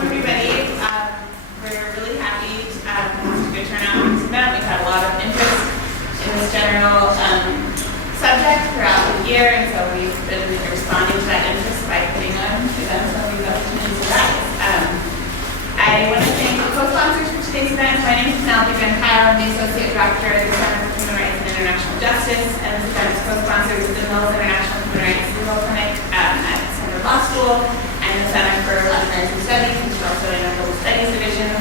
welcome everybody. We're really happy to have a good turnout for this event. We've had a lot of interest in this general subject throughout the year, and so we've been responding to that interest by putting on events when these opportunities arise. I want to thank the co-sponsors for today's event. My name is Penelope Van Kyle. I'm the Associate Director at the Center for Human Rights and International Justice, and this event is co-sponsored with the Mills International Human Rights Legal Clinic at Center Law School and the Center for Latin American Studies, which is also in our Global Studies Division.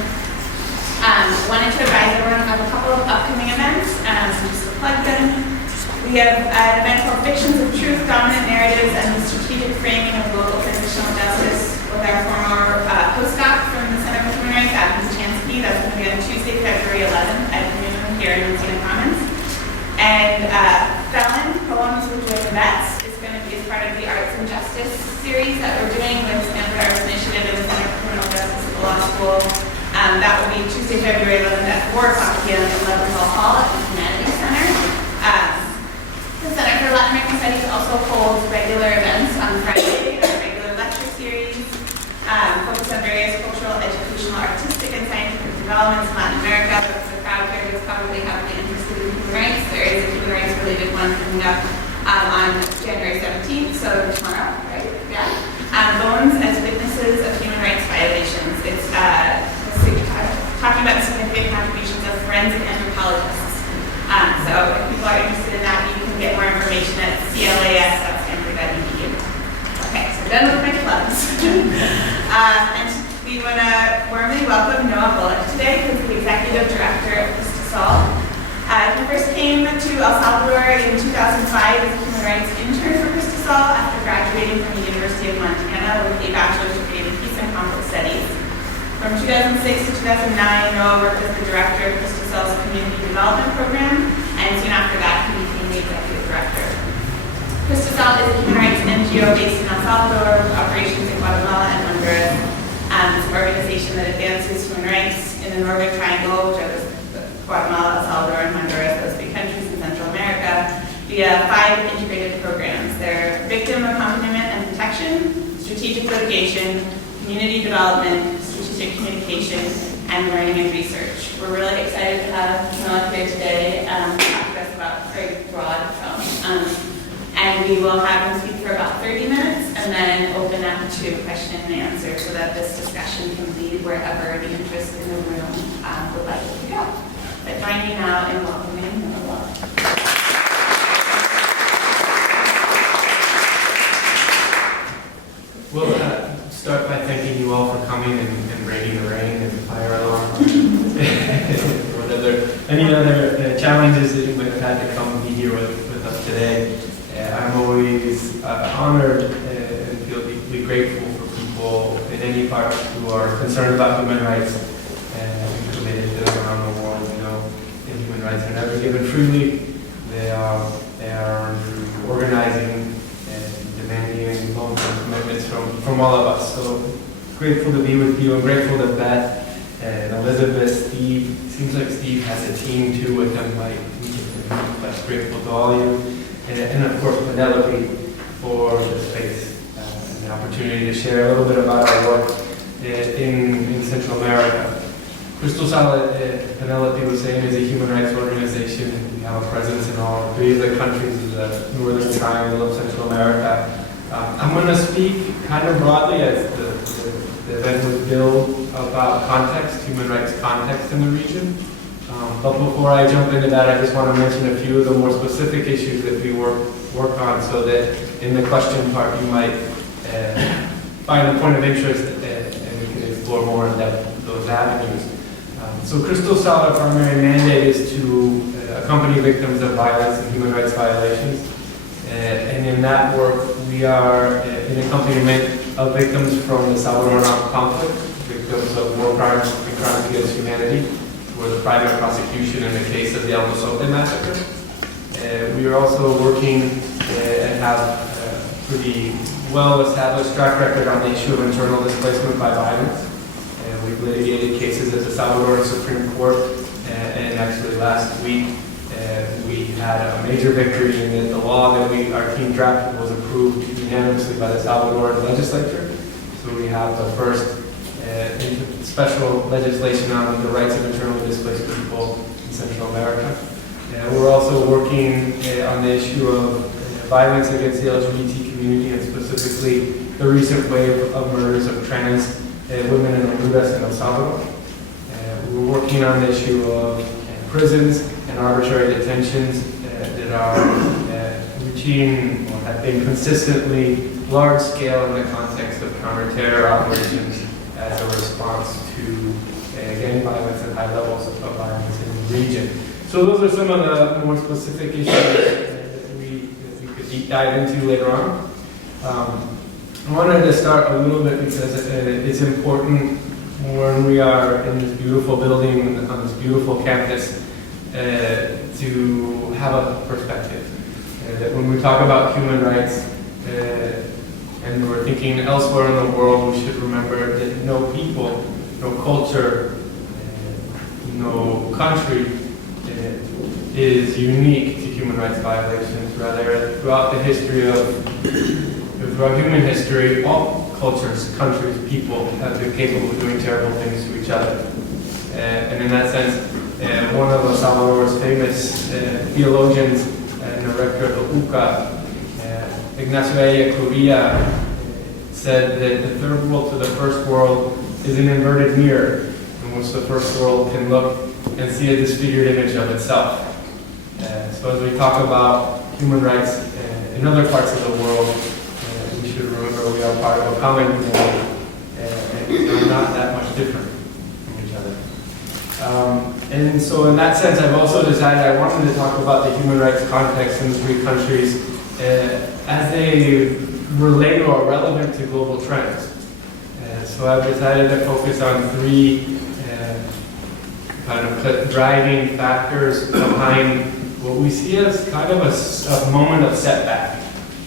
Wanted to advise everyone of a couple of upcoming events, so just to plug them. We have an event called Fictions of Truth, Dominant Narratives, and the Strategic Framing of Global Transitional Justice with our former postdoc from the Center for Human Rights, Adam Zachansky. That's going to be on Tuesday, February 11th at noon here in Encino Commons. And Felon, Poems with Joy the Vets is going to be as part of the Arts and Justice series that we're doing with Stanford Arts Initiative and the Center for Criminal Justice at the Law School. That will be Tuesday, February 11th at 4 o'clock p.m. at Leventhal Hall at the Humanities Center. The Center for Latin American Studies also holds regular events on Friday, our regular lecture series, focused on various cultural, educational, artistic, and scientific developments in Latin America. The crowd here is probably heavily interested in human rights. There is a human rights related one coming up on January 17th, so tomorrow, right? Yeah. Bones as Witnesses of Human Rights Violations. It's talking about the significant contributions of forensic anthropologists. So if people are interested in that, you can get more information at clas.stanford.edu. Okay, so we're done with my plugs. And we want to warmly welcome Noah Bullock today, who's the Executive Director of Cristasol. He first came to El Salvador in 2005 as a human rights intern for Cristasol after graduating from the University of Montana with a bachelor's degree in peace and conflict studies. From 2006 to 2009, Noah worked as the director of Cristasol's Community Development Program, and soon after that, he became the executive director. Cristasol is a human rights NGO based in El Salvador with operations in Guatemala and Honduras. It's an organization that advances human rights in the Northern Triangle, which are Guatemala, El Salvador, and Honduras, those big countries in Central America, via 5 integrated programs. They're victim accompaniment and protection, strategic litigation, community development, strategic communication, and learning and research. We're really excited to have Noah here today to talk to us about a very broad film. And we will have him speak for about 30 minutes and then open up to question and answer so that this discussion can lead wherever the interest in the room would like it to go. But join me now in welcoming Noah Bullock. We'll start by thanking you all for coming and braving the rain and the fire alarm. Or any other challenges that you might have had to come be here with us today. I'm always honored and feel deeply grateful for people in any part who are concerned about human rights and committed to them around the world. You know, human rights are never given freely. They are organizing and demanding long-term commitments from all of us. So grateful to be with you. I'm grateful to Beth and Elizabeth, Steve. It seems like Steve has a team too with him. But grateful to all of you. And of course, Penelope for the space and the opportunity to share a little bit about our work in Central America. Cristasol, Penelope was saying, is a human rights organization. We have a presence in all 3 of the countries of the Northern Triangle of Central America. I'm going to speak kind of broadly as the event was billed about context, human rights context in the region. But before I jump into that, I just want to mention a few of the more specific issues that we work on so that in the question part you might find a point of interest and we can explore more in depth those avenues. So Cristasol, our primary mandate is to accompany victims of violence and human rights violations. And in that work, we are in accompaniment of victims from the Salvadoran conflict, victims of war crimes and crimes against humanity, for the private prosecution in the case of the El Mozote massacre. We are also working and have a pretty well-established track record on the issue of internal displacement by violence. We've litigated cases at the Salvadoran Supreme Court, and actually last week we had a major victory in that the law that our team drafted was approved unanimously by the Salvadoran legislature. So we have the first into special legislation on the rights of internally displaced people in Central America. We're also working on the issue of violence against the LGBT community, and specifically the recent wave of murders of trans women in Honduras and El Salvador. We're working on the issue of prisons and arbitrary detentions that are routine or have been consistently large scale in the context of counter-terror operations as a response to gang violence and high levels of violence in the region. So those are some of the more specific issues that we could deep dive into later on. I wanted to start a little bit because it's important when we are in this beautiful building on this beautiful campus to have a perspective. That when we talk about human rights and we're thinking elsewhere in the world, we should remember that no people, no culture, no country is unique to human rights violations. Rather, throughout human history, all cultures, countries, people have been capable of doing terrible things to each other. And in that sense, one of El Salvador's famous theologians and the rector of the UCA, Ignacio Curia, said that the third world to the first world is an inverted mirror in which the first world can look and see a disfigured image of itself. So as we talk about human rights in other parts of the world, we should remember we are part of a common humanity and we're not that much different from each other. And so in that sense, I've also decided I wanted to talk about the human rights context in the three countries as they relate or are relevant to global trends. So I've decided to focus on three kind of driving factors behind what we see as kind of a moment of setback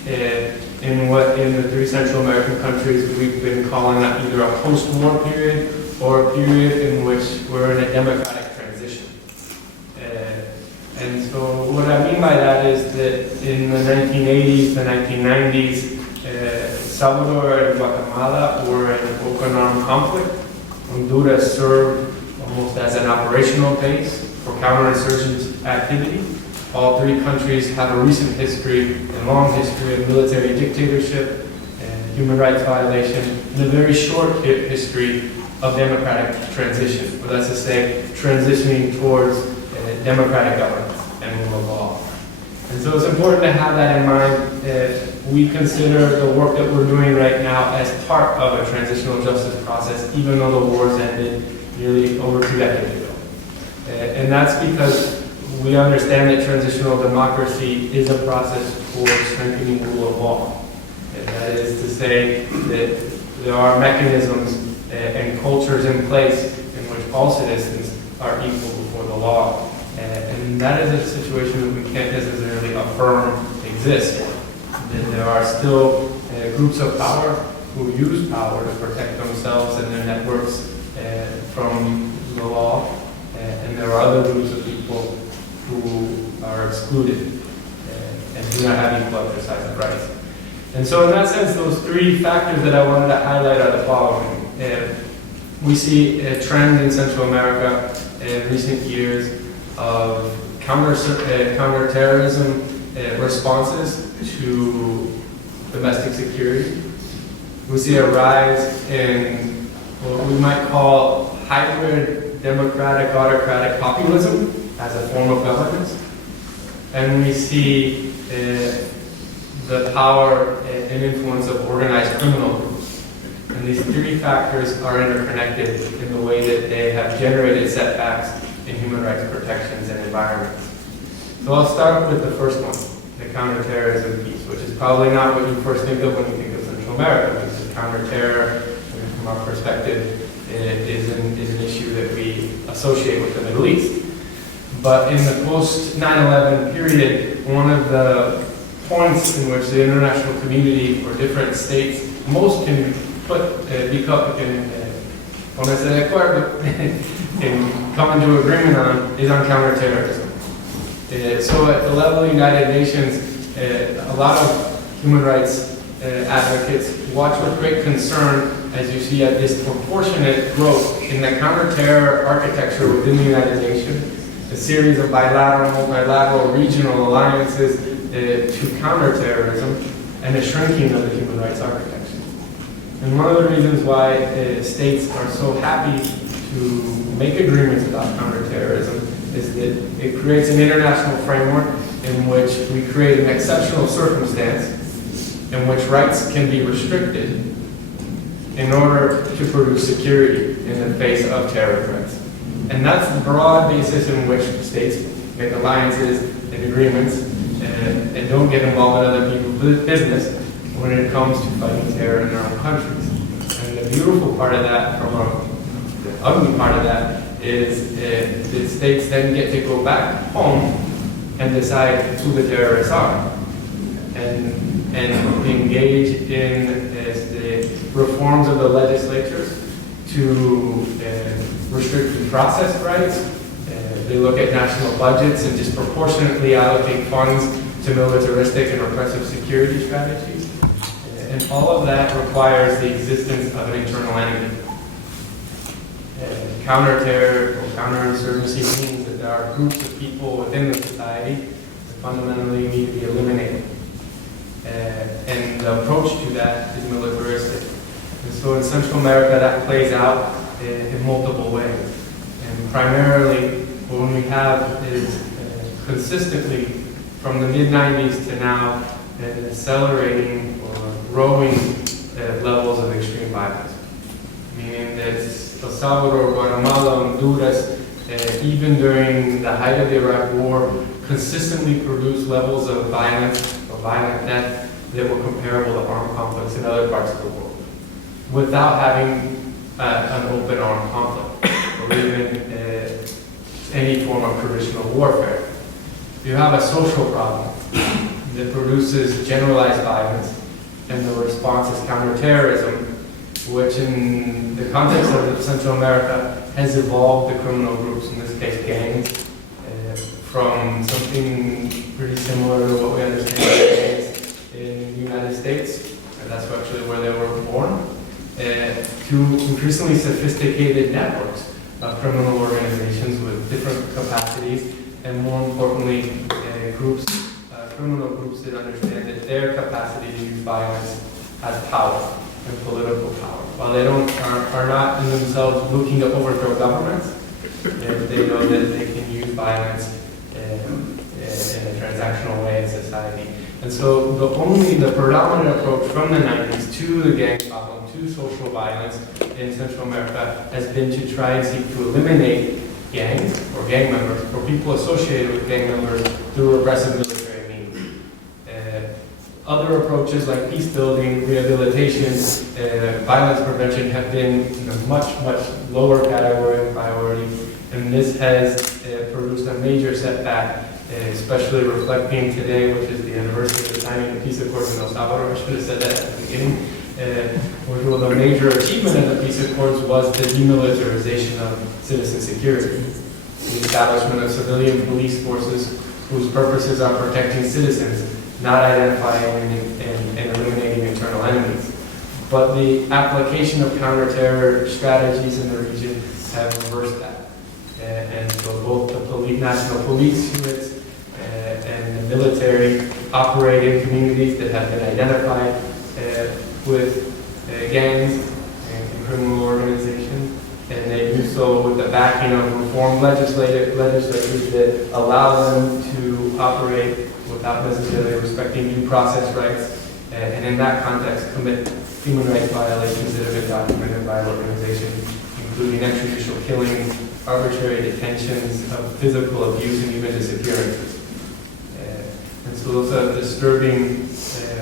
in the three Central American countries we've been calling either a post-war period or a period in which we're in a democratic transition. And so what I mean by that is that in the 1980s, the 1990s, Salvador and Guatemala were in an open armed conflict. Honduras served almost as an operational base for counterinsurgent activity. All three countries have a recent history and long history of military dictatorship and human rights violation, and a very short history of democratic transition, or that's to say, transitioning towards democratic governance and rule of law. And so it's important to have that in mind. We consider the work that we're doing right now as part of a transitional justice process, even though the wars ended nearly over 2 decades ago. And that's because we understand that transitional democracy is a process for strengthening rule of law. And that is to say that there are mechanisms and cultures in place in which all citizens are equal before the law. And that is a situation that we can't necessarily affirm exists. That there are still groups of power who use power to protect themselves and their networks from the law. And there are other groups of people who are excluded and do not have equal exercise of rights. And so in that sense, those three factors that I wanted to highlight are the following. We see a trend in Central America in recent years of counterterrorism responses to domestic security. We see a rise in what we might call hybrid democratic autocratic populism as a form of governance. And we see the power and influence of organized criminal groups. And these three factors are interconnected in the way that they have generated setbacks in human rights protections and environments. So I'll start with the first one, the counterterrorism piece, which is probably not what you first think of when you think of Central America, because counterterror, from our perspective, is an issue that we associate with the Middle East. But in the post 9/11 period, one of the points in which the international community or different states most can ponerse de acuerdo and come into agreement on is on counterterrorism. So at the level of the United Nations, a lot of human rights advocates watch with great concern as you see a disproportionate growth in the counterterror architecture within the United Nations, a series of bilateral, multilateral, regional alliances to counterterrorism, and a shrinking of the human rights architecture. And one of the reasons why states are so happy to make agreements about counterterrorism is that it creates an international framework in which we create an exceptional circumstance in which rights can be restricted in order to produce security in the face of terror threats. And that's the broad basis in which states make alliances and agreements and don't get involved in other people's business when it comes to fighting terror in their own countries. And the beautiful part of that, the ugly part of that, is that states then get to go back home and decide who the terrorists are and engage in the reforms of the legislatures to restrict due process rights. They look at national budgets and disproportionately allocate funds to militaristic and repressive security strategies. And all of that requires the existence of an internal enemy. Counter-terror or counterinsurgency means that there are groups of people within the society that fundamentally need to be eliminated. And the approach to that is militaristic. And so in Central America that plays out in multiple ways. And primarily what we have is consistently from the mid-90s to now accelerating or growing levels of extreme violence. Meaning that El Salvador, Guatemala, Honduras, even during the height of the Iraq War, consistently produced levels of violence or violent death that were comparable to armed conflicts in other parts of the world, without having an open armed conflict or even any form of traditional warfare. You have a social problem that produces generalized violence, and the response is counterterrorism, which in the context of Central America has evolved the criminal groups, in this case gangs, from something pretty similar to what we understand as gangs in the United States, and that's actually where they were born, to increasingly sophisticated networks of criminal organizations with different capacities, and more importantly, criminal groups that understand that their capacity to use violence has power and political power. While they are not in themselves looking to overthrow governments, they know that they can use violence in a transactional way in society. And so the predominant approach from the 90s to the gang problem, to social violence in Central America, has been to try and seek to eliminate gangs or gang members or people associated with gang members through repressive military means. Other approaches like peace building, rehabilitation, violence prevention have been in a much lower category of priority, and this has produced a major setback, especially reflecting today, which is the anniversary of the signing of the peace accords in El Salvador. I should have said that at the beginning. Which was a major achievement of the peace accords was the demilitarization of citizen security, the establishment of civilian police forces whose purposes are protecting citizens, not identifying and eliminating internal enemies. But the application of counter-terror strategies in the region have reversed that. And so both the national police units and the military operate in communities that have been identified with gangs and criminal organizations, and they do so with the backing of reformed legislators that allow them to operate without necessarily respecting due process rights, and in that context commit human rights violations that have been documented by organizations, including extrajudicial killings, arbitrary detentions, of physical abuse, and even disappearances. And so those are disturbing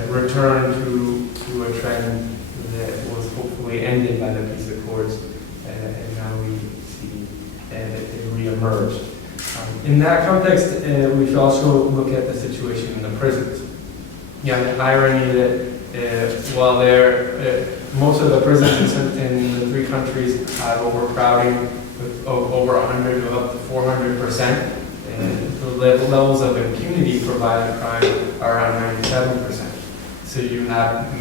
return to a trend that was hopefully ended by the peace accords, and now we see that it reemerged. In that context, we should also look at the situation in the prisons. You have the irony that while most of the prisons in the three countries have overcrowding with over 100 to up to 400%, the levels of impunity for violent crime are around 97%. So you have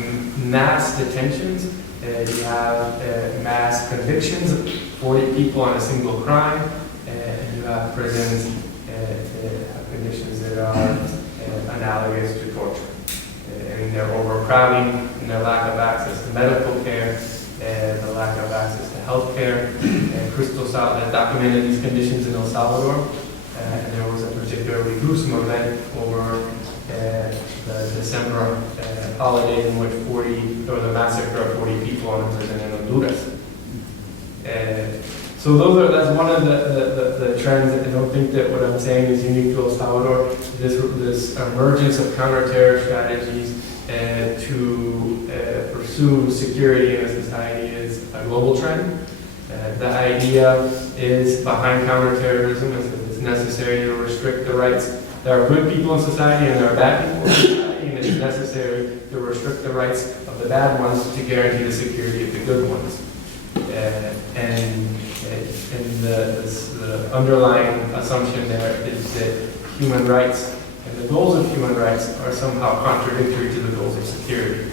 mass detentions You have mass convictions of 40 people on a single crime, and you have prisons that have conditions that are analogous to torture. And their overcrowding, and their lack of access to medical care, and the lack of access to health care. And Crystal documented these conditions in El Salvador, and there was a particularly gruesome event over the December holiday in which the massacre of 40 people in a prison in Honduras. So that's one of the trends. I don't think that what I'm saying is unique to El Salvador. This emergence of counterterror strategies to pursue security in a society is a global trend. The idea is behind counterterrorism is that it's necessary to restrict the rights. There are good people in society and there are bad people in society, and it's necessary to restrict the rights of the bad ones to guarantee the security of the good ones. And the underlying assumption there is that human rights and the goals of human rights are somehow contradictory to the goals of security,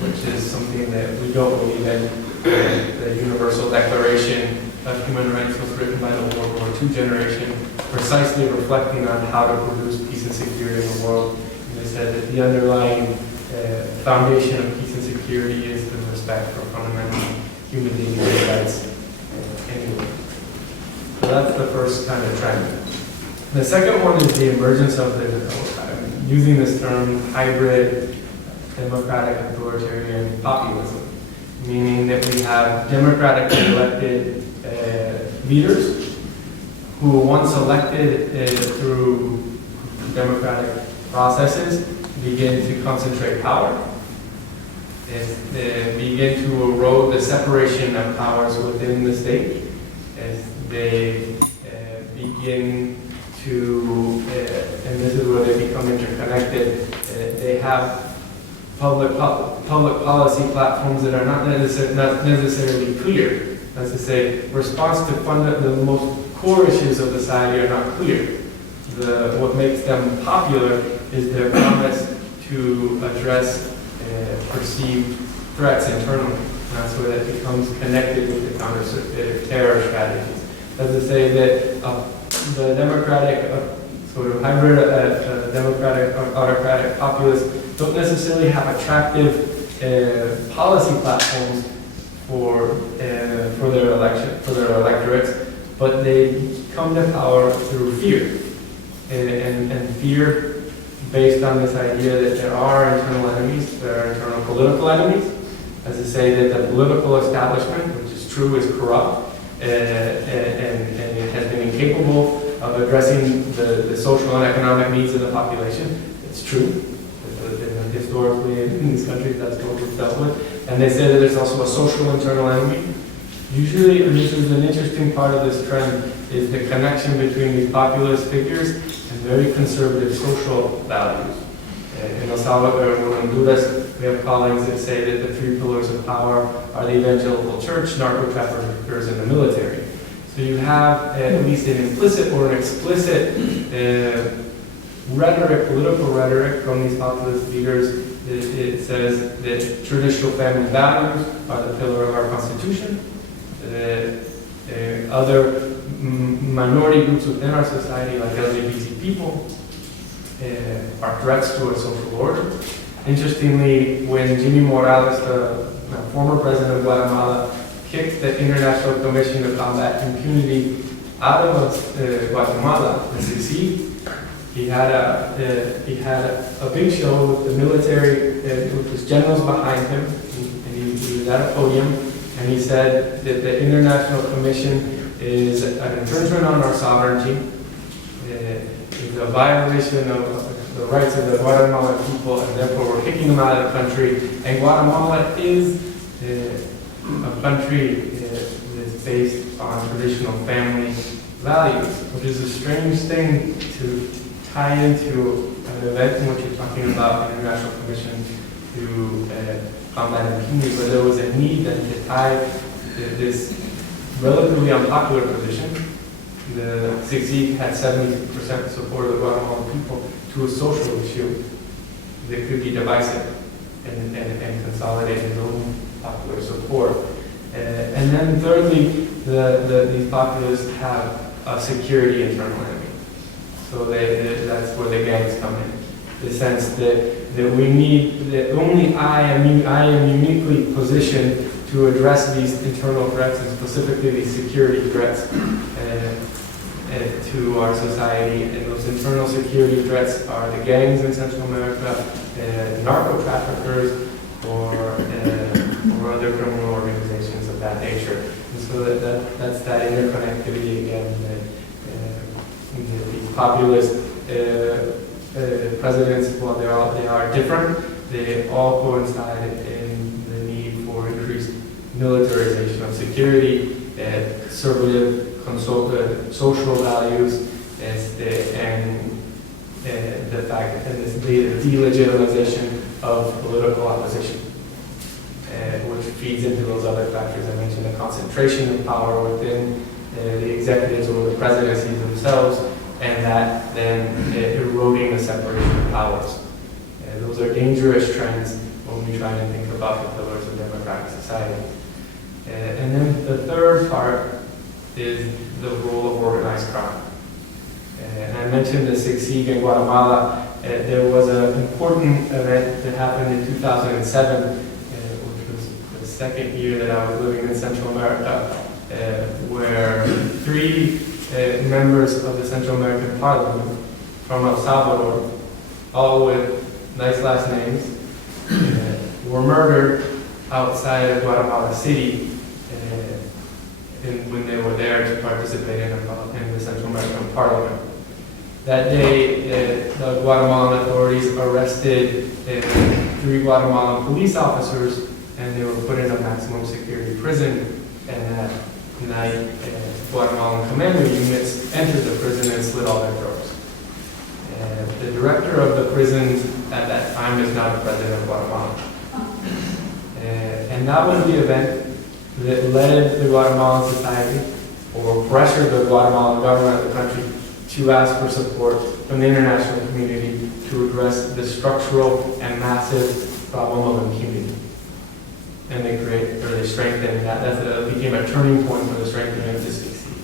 which is something that we don't believe in. The Universal Declaration of Human Rights was written by the World War II generation, precisely reflecting on how to produce peace and security in the world. And they said that the underlying foundation of peace and security is the respect for fundamental human dignity rights anyway. So that's the first kind of trend. The second one is the emergence of I'm using this term, hybrid democratic authoritarian populism, meaning that we have democratically elected leaders who, once elected through democratic processes, begin to concentrate power, and begin to erode the separation of powers within the state, as they begin to, and this is where they become interconnected, they have public policy platforms that are not necessarily clear. That's to say, response to the most core issues of society are not clear. What makes them popular is their promise to address perceived threats internally. And that's where that becomes connected with the counter-terror strategies. That's to say that the democratic, sort of hybrid democratic autocratic populists don't necessarily have attractive policy platforms for their electorates, but they come to power through fear, and fear based on this idea that there are internal enemies, there are internal political enemies, as to say that the political establishment, which is true, is corrupt, and it has been incapable of addressing the social and economic needs of the population. It's true. Historically, in these countries, that's what we've dealt with. And they say that there's also a social internal enemy. Usually, and this is an interesting part of this trend, is the connection between these populist figures and very conservative social values. In El Salvador and Honduras, we have colleagues that say that the three pillars of power are the evangelical church, narco-traffickers, and the military. So you have at least an implicit or an explicit rhetoric, political rhetoric from these populist leaders. It says that traditional family values are the pillar of our constitution. Other minority groups within our society, like LGBT people, are threats to our social order. Interestingly, when Jimmy Morales, the former president of Guatemala, kicked the International Commission to Combat Impunity out of Guatemala, the CC, he had a big show with the military, with his generals behind him, and he was at a podium, and he said that the International Commission is an infringement on our sovereignty, it's a violation of the rights of the Guatemalan people, and therefore we're kicking them out of the country. And Guatemala is a country that's based on traditional family values, which is a strange thing to tie into an event in which you're talking about an international commission to combat impunity, but there was a need then to tie this relatively unpopular position. The CICIG had 70% support of the Guatemalan people to a social issue that could be divisive and consolidate his own popular support. And then thirdly, these populists have a security internal enemy. So that's where the gangs come in. The sense that we need, that only I am uniquely positioned to address these internal threats, and specifically these security threats to our society. And those internal security threats are the gangs in Central America, narco traffickers, or other criminal organizations of that nature. And so that's that interconnectivity again. These populist presidents, while they are different, they all coincide in the need for increased militarization of security, conservative social values, and the fact that this delegitimization of political opposition, which feeds into those other factors I mentioned, the concentration of power within the executives or the presidencies themselves, and that then eroding the separation of powers. Those are dangerous trends when we try to think about the pillars of democratic society. And then the third part is the role of organized crime. And I mentioned the Sieg in Guatemala. There was an important event that happened in 2007, which was the second year that I was living in Central America, where three members of the Central American Parliament from El Salvador, all with nice last names, were murdered outside of Guatemala City when they were there to participate in the Central American Parliament. That day, the Guatemalan authorities arrested three Guatemalan police officers, and they were put in a maximum security prison. And that night, Guatemalan commando units entered the prison and slit all their throats. The director of the prisons at that time is not a president of Guatemala. And that was the event that led the Guatemalan society, or pressured the Guatemalan government of the country, to ask for support from the international community to address the structural and massive problem of impunity. And they strengthened that. That became a turning point for the strengthening of this succeed.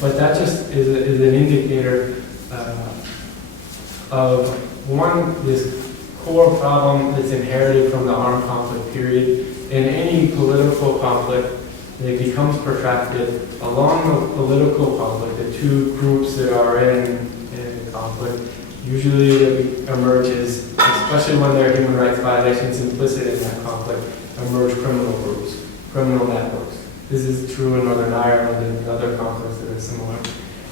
But that just is an indicator of one, this core problem that's inherited from the armed conflict period. In any political conflict that becomes protracted, along the political conflict, the two groups that are in conflict, usually it emerges, especially when there are human rights violations implicit in that conflict, emerge criminal groups, criminal networks. This is true in Northern Ireland and other conflicts that are similar.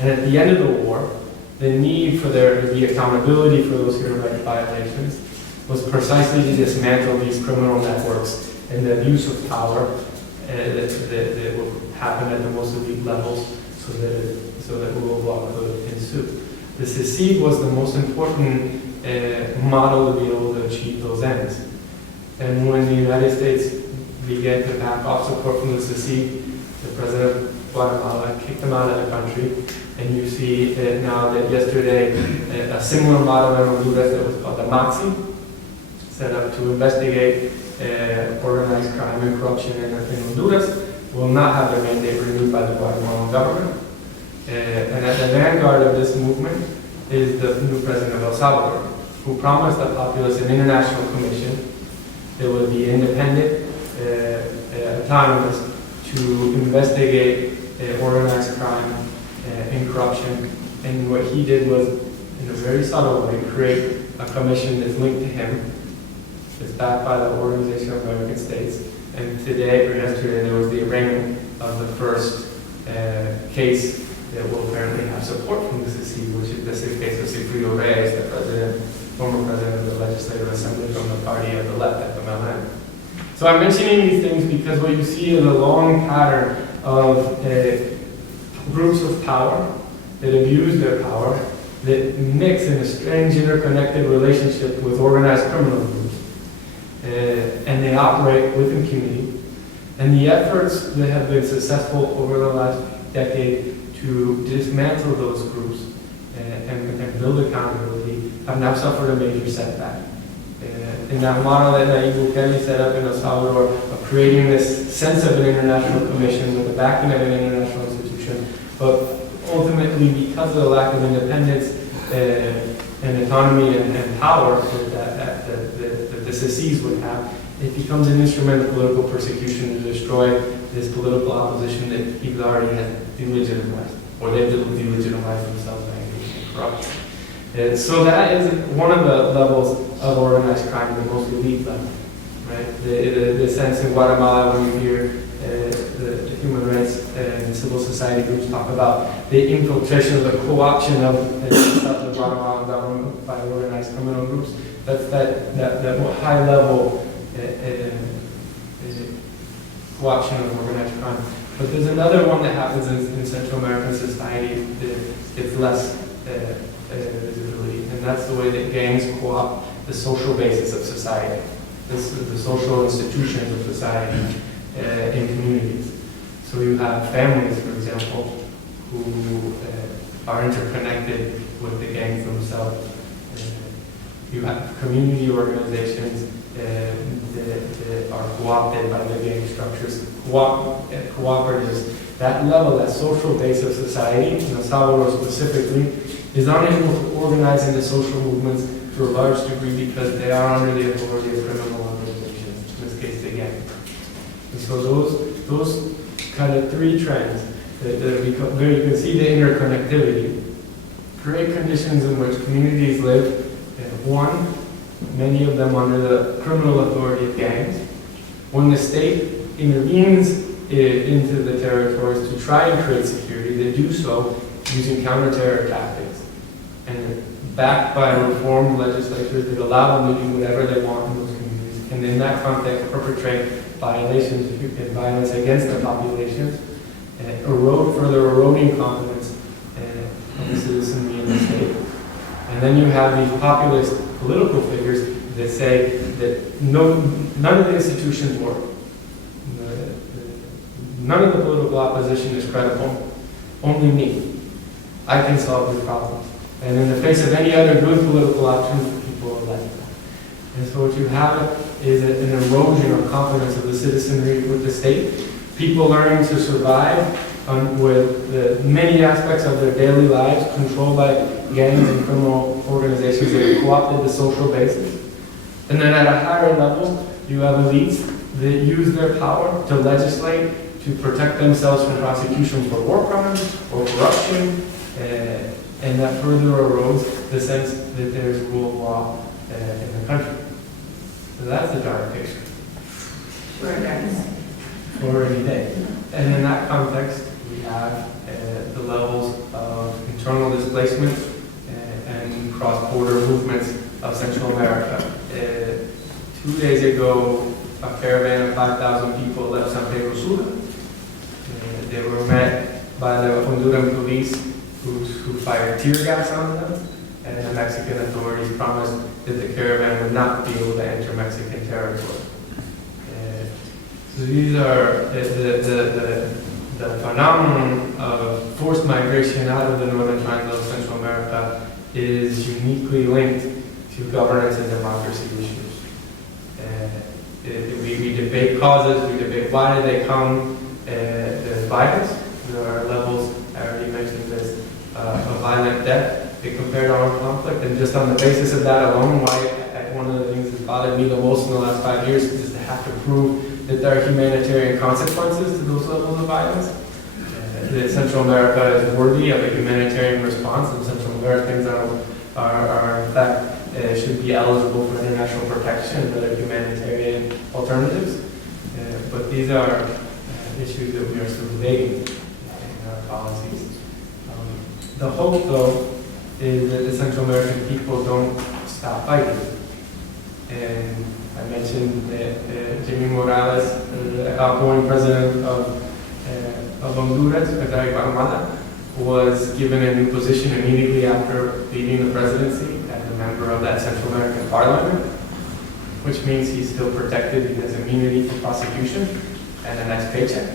And at the end of the war, the need for there to be accountability for those human rights violations was precisely to dismantle these criminal networks and the abuse of power that will happen at the most elite levels, so that rule of law could ensue. The secede was the most important model to be able to achieve those ends. And when the United States began to back off support from the secede, the president of Guatemala kicked them out of the country. And you see now that yesterday a similar model in Honduras that was called the MAXI, set up to investigate organized crime and corruption in Honduras, will not have their mandate renewed by the Guatemalan government. And at the vanguard of this movement is the new president of El Salvador, who promised the populace an international commission that would be independent, autonomous, to investigate organized crime and corruption. And what he did was, in a very subtle way, create a commission that's linked to him, that's backed by the Organization of American States. And today, or yesterday, there was the arraignment of the first case that will apparently have support from the secede, which is the case of Sigfrido Reyes, the former president of the Legislative Assembly from the party of the left at the MLN. So I'm mentioning these things because what you see is a long pattern of groups of power that abuse their power, that mix in a strange interconnected relationship with organized criminal groups. And they operate with impunity. And the efforts that have been successful over the last decade to dismantle those groups and build accountability have now suffered a major setback. In that model that Nayib Bukele set up in El Salvador of creating this sense of an international commission with the backing of an international institution, but ultimately because of the lack of independence and autonomy and power that the CICIs would have, it becomes an instrument of political persecution to destroy this political opposition that people already had delegitimized, or they've delegitimized themselves by engaging in corruption. So that is one of the levels of organized crime, the most elite level, right? The sense in Guatemala when you hear the human rights and civil society groups talk about the infiltration of the co-option of the Guatemalan government by organized criminal groups. That's that high level co-option of organized crime. But there's another one that happens in Central American society that gets less visibility, and that's the way that gangs co-opt the social basis of society, the social institutions of society in communities. So you have families, for example, who are interconnected with the gangs themselves. You have community organizations that are co-opted by the gang structures, cooperatives. That level, that social base of society, in El Salvador specifically, is unable to organize into social movements to a large degree because they are under the authority of criminal organizations, in this case the gang. And so those kind of three trends that become very, you can see the interconnectivity, create conditions in which communities live, one, many of them under the criminal authority of gangs. When the state intervenes into the territories to try and create security, they do so using counter-terror tactics and backed by reformed legislatures that allow them to do whatever they want in those communities. And in that context, perpetrate violations and violence against the populations, further eroding confidence of the citizenry in the state. And then you have these populist political figures that say that none of the institutions work. None of the political opposition is credible, only me. I can solve your problems. And in the face of any other good political options, people are like that. And so what you have is an erosion of confidence of the citizenry with the state, people learning to survive with many aspects of their daily lives controlled by gangs and criminal organizations that have co-opted the social basis. And then at a higher level, you have elites that use their power to legislate, to protect themselves from prosecution for war crimes or corruption, and that further erodes the sense that there's rule of law in the country. So that's the dark picture. For every day. And in that context, we have the levels of internal displacement and cross-border movements of Central America. 2 days ago, a caravan of 5,000 people left San Pedro Sula. They were met by the Honduran police who fired tear gas on them, and the Mexican authorities promised that the caravan would not be able to enter Mexican territory. So these are the phenomenon of forced migration out of the northern triangle of Central America is uniquely linked to governance and democracy issues. We debate causes, we debate why did they come. There's violence. There are levels, I already mentioned this, of violent death. They compared armed conflict, and just on the basis of that alone, why one of the things that bothered me the most in the last 5 years is to have to prove that there are humanitarian consequences to those levels of violence. That Central America is worthy of a humanitarian response, and Central Americans are in fact, should be eligible for international protection and other humanitarian alternatives. But these are issues that we are still debating in our policies. The hope, though, is that the Central American people don't stop fighting. And I mentioned that Jimmy Morales, the outgoing president of Honduras, Guatemala, was given a new position immediately after leaving the presidency as a member of that Central American parliament, which means he's still protected. He has immunity from prosecution and a nice paycheck.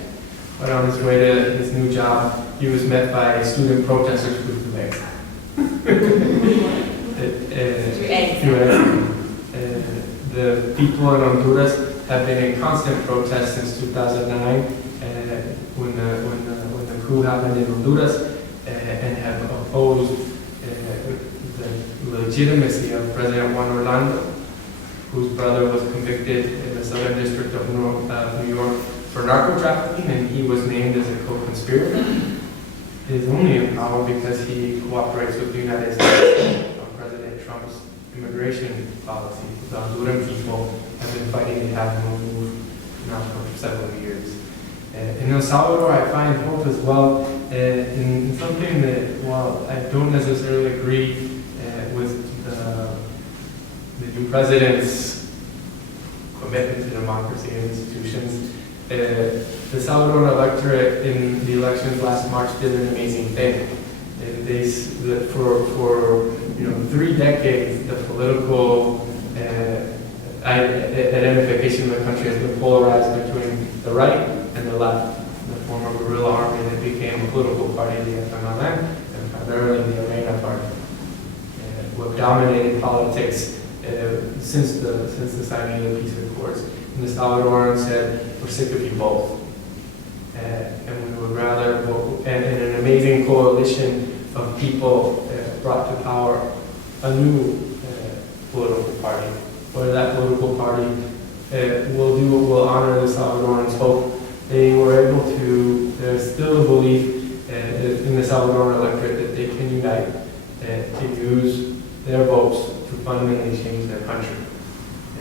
But on his way to his new job, he was met by student protesters who threw eggs. The people in Honduras have been in constant protest since 2009, when the coup happened in Honduras, and have opposed the legitimacy of President Juan Orlando, whose brother was convicted in the Southern District of New York for narco trafficking, and he was named as a co-conspirator. He is only in power because he cooperates with the United States on President Trump's immigration policy. The Honduran people have been fighting to have him removed now for several years. In El Salvador, I find hope as well in something that, while I don't necessarily agree with the new president's commitment to democracy and institutions, the Salvadoran electorate in the elections last March did an amazing thing. For 3 decades, the political identification of the country has been polarized between the right and the left. The former guerrilla army that became a political party, the FMLN, and primarily the Arena Party, what dominated politics since the signing of the peace accords. And the Salvadorans said, we're sick of you both. And we would rather vote, and an amazing coalition of people brought to power a new political party. Whether that political party will honor the Salvadorans' hope. They were able to, there's still a belief in the Salvadoran electorate that they can unite to use their votes to fundamentally change their country.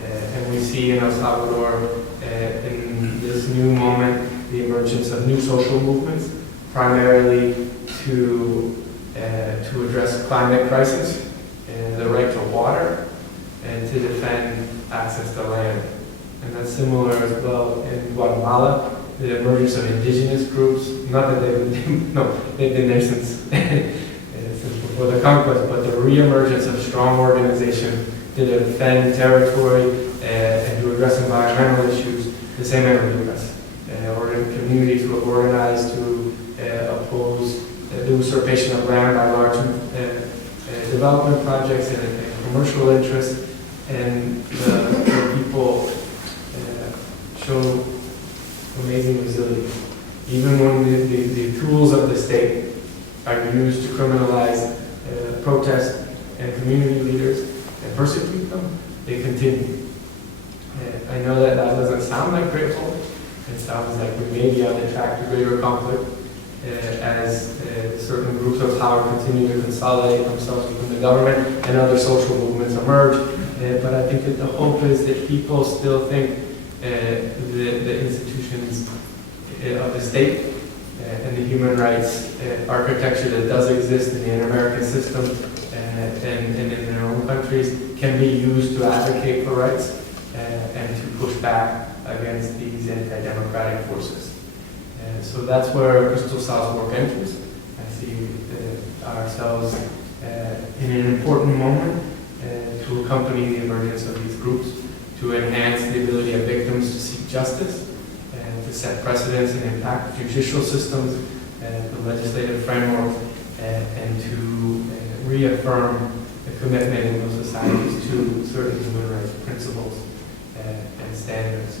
And we see in El Salvador, in this new moment, the emergence of new social movements, primarily to address climate crisis, and the right to water, and to defend access to land. And that's similar as well in Guatemala, the emergence of indigenous groups, not that they've been there since before the conquest, but the re-emergence of strong organization to defend territory and to address environmental issues, the same in the U.S. Or in communities who have organized to oppose the usurpation of land by large development projects and commercial interests, and the people show amazing resilience. Even when the tools of the state are used to criminalize protest and community leaders and persecute them, they continue. I know that doesn't sound like great hope. It sounds like we may be on the track to greater conflict as certain groups of power continue to consolidate themselves within the government and other social movements emerge. But I think that the hope is that people still think the institutions of the state and the human rights architecture that does exist in the inter-American system and in their own countries can be used to advocate for rights and to push back against these anti-democratic forces. So that's where Crystal Sal's work enters. I see ourselves in an important moment to accompany the emergence of these groups, to enhance the ability of victims to seek justice, and to set precedents and impact judicial systems, the legislative framework, and to reaffirm the commitment in those societies to certain human rights principles and standards.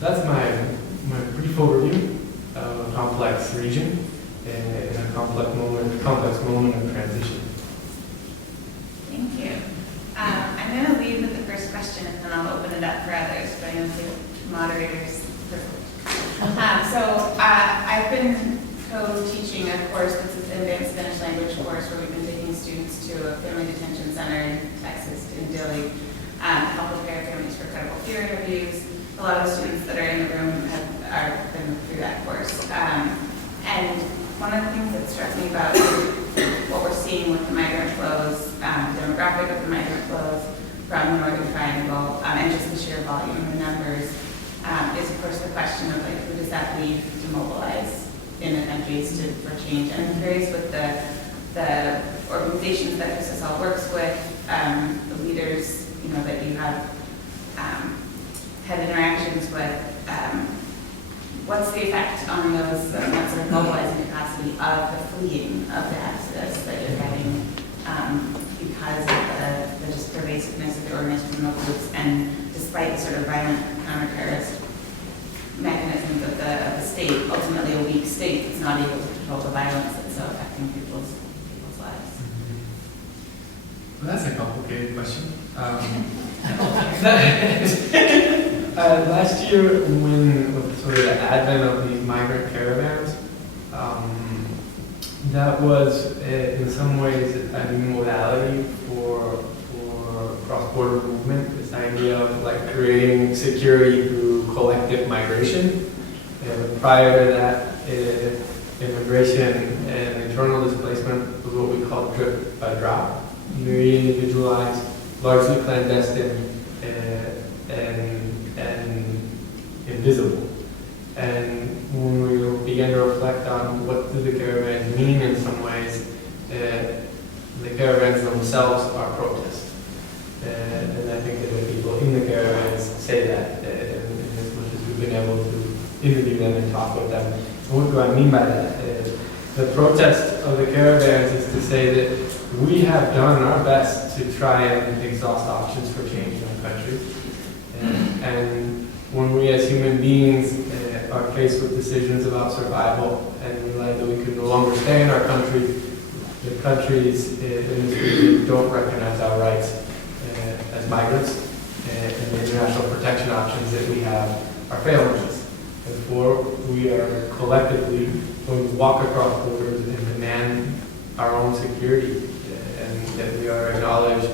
That's my brief overview of a complex region and a complex moment of transition. Thank you. I'm going to lead with the first question, and then I'll open it up for others, but I'm going to take moderators privilege. I've been co-teaching a course that's an advanced Spanish language course where we've been taking students to a family detention center in Texas, in Dilley, to help prepare families for credible fear interviews. A lot of the students that are in the room have been through that course. And one of the things that struck me about what we're seeing with the migrant flows, demographic of the migrant flows from the Northern Triangle, and just the sheer volume and numbers, is of course the question of who does that leave to mobilize in the countries for change. And I'm curious with the organizations that FSSL works with, the leaders that you have had interactions with, what's the effect on those that sort of mobilizing capacity of the fleeing of the exodus that you're getting because of the just pervasiveness of the organized criminal groups and just despite the sort of violent counter-terrorist mechanisms of the state, ultimately a weak state that's not able to control the violence that's so affecting people's lives. Well, that's a complicated question. Last year, with sort of the advent of these migrant caravans, that was in some ways a new modality for cross-border movement. This idea of like creating security through collective migration. Prior to that, immigration and internal displacement was what we call drip by drop. Very individualized, largely clandestine, and invisible. And when we began to reflect on what do the caravans mean in some ways, the caravans themselves are protest. And I think that the people in the caravans say that, and as much as we've been able to interview them and talk with them. And what do I mean by that? The protest of the caravans is to say that we have done our best to try and exhaust options for change in our country. And when we as human beings are faced with decisions about survival and realize that we can no longer stay in our country, the countries in this region don't recognize our rights as migrants, and the international protection options that we have are failing us. Therefore, we are collectively going to walk across borders and demand our own security, and that we are acknowledged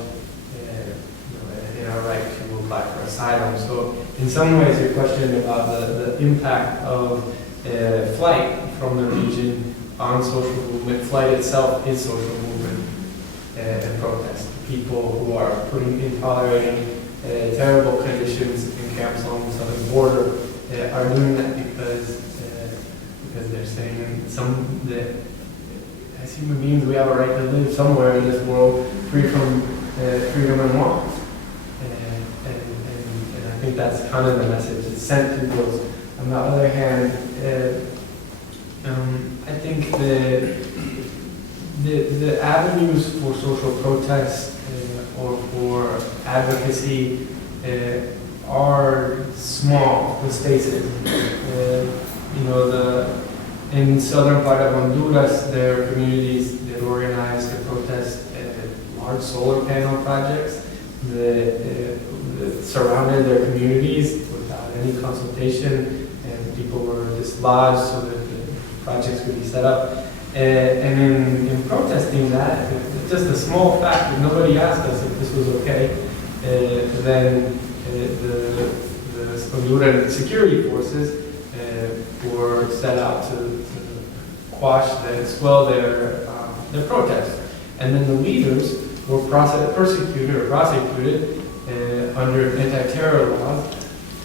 in our right to apply for asylum. So, in some ways, your question about the impact of flight from the region on social movement, flight itself is social movement and protest. People who are tolerating terrible conditions in camps along the southern border are doing that because they're saying that as human beings we have a right to live somewhere in this world free from freedom and want. And I think that's kind of the message that's sent to those. On the other hand, I think the avenues for social protest or for advocacy are small, the spaces. In southern part of Honduras, there are communities that organize to protest large solar panel projects that surrounded their communities without any consultation, and people were dislodged so that the projects could be set up. And in protesting that, just a small fact that nobody asked us if this was okay, then the Honduran security forces were set out to quell their protest. And then the leaders were prosecuted under anti-terror laws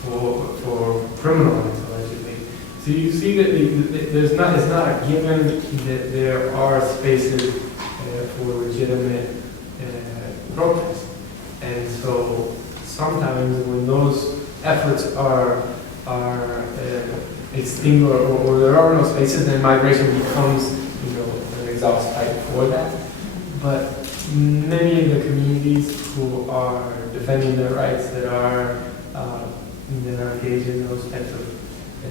for criminal acts, allegedly. So you see that it's not a given that there are spaces for legitimate protest. And so sometimes when those efforts are extinguished or there are no spaces, then migration becomes an exhaust pipe for that. But many of the communities who are defending their rights, that are engaged in those types of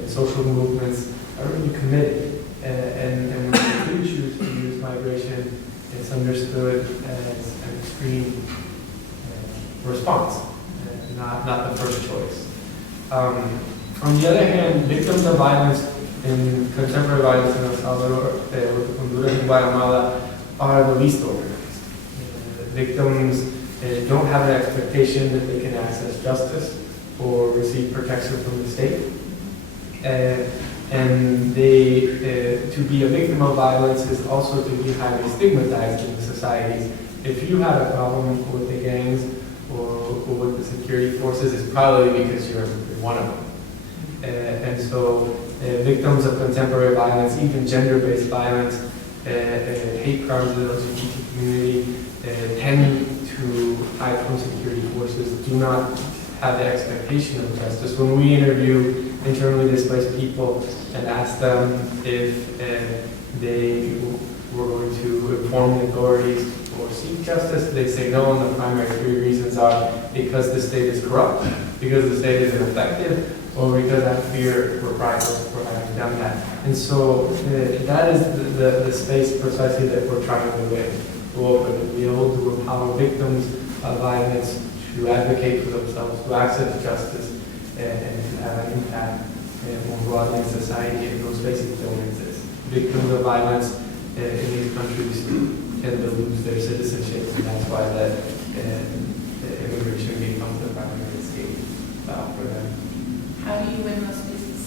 social movements, are really committed. And when they do choose to use migration, it's understood as an extreme response, not the first choice. On the other hand, victims of violence in contemporary violence in El Salvador, Honduras and Guatemala, are the least organized. Victims don't have an expectation that they can access justice or receive protection from the state. And to be a victim of violence is also to be highly stigmatized in societies. If you had a problem with the gangs or with the security forces, it's probably because you're one of them. And so victims of contemporary violence, even gender-based violence, hate crimes in the LGBT community, tend to hide from security forces, do not have the expectation of justice. When we interview internally displaced people and ask them if they we're going to inform the authorities or seek justice. They say no, and the primary three reasons are because the state is corrupt, because the state is ineffective, or because I fear reprisals for having done that. And so that is the space precisely that we're trying to open, and be able to empower victims of violence to advocate for themselves, to access justice, and to have an impact more broadly in society, and those spaces don't exist. Victims of violence in these countries tend to lose their citizenship, and that's why that immigration becomes the primary escape for them. How do you win those spaces?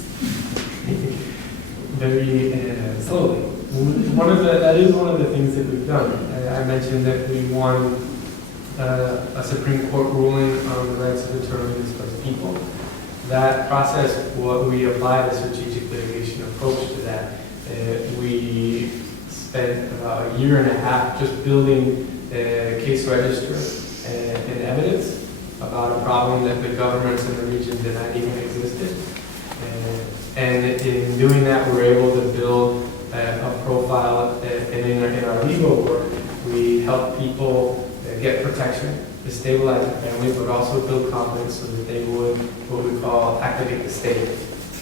Very slowly. That is one of the things that we've done. I mentioned that we won a Supreme Court ruling on the rights of internally displaced people. That process, what we applied a strategic litigation approach to that. We spent about a year and a half just building a case register and evidence about a problem that the governments in the region denied even existed. And in doing that, we were able to build a profile, and in our legal work, we help people get protection to stabilize their families, but also build confidence so that they would, what we call, activate the state.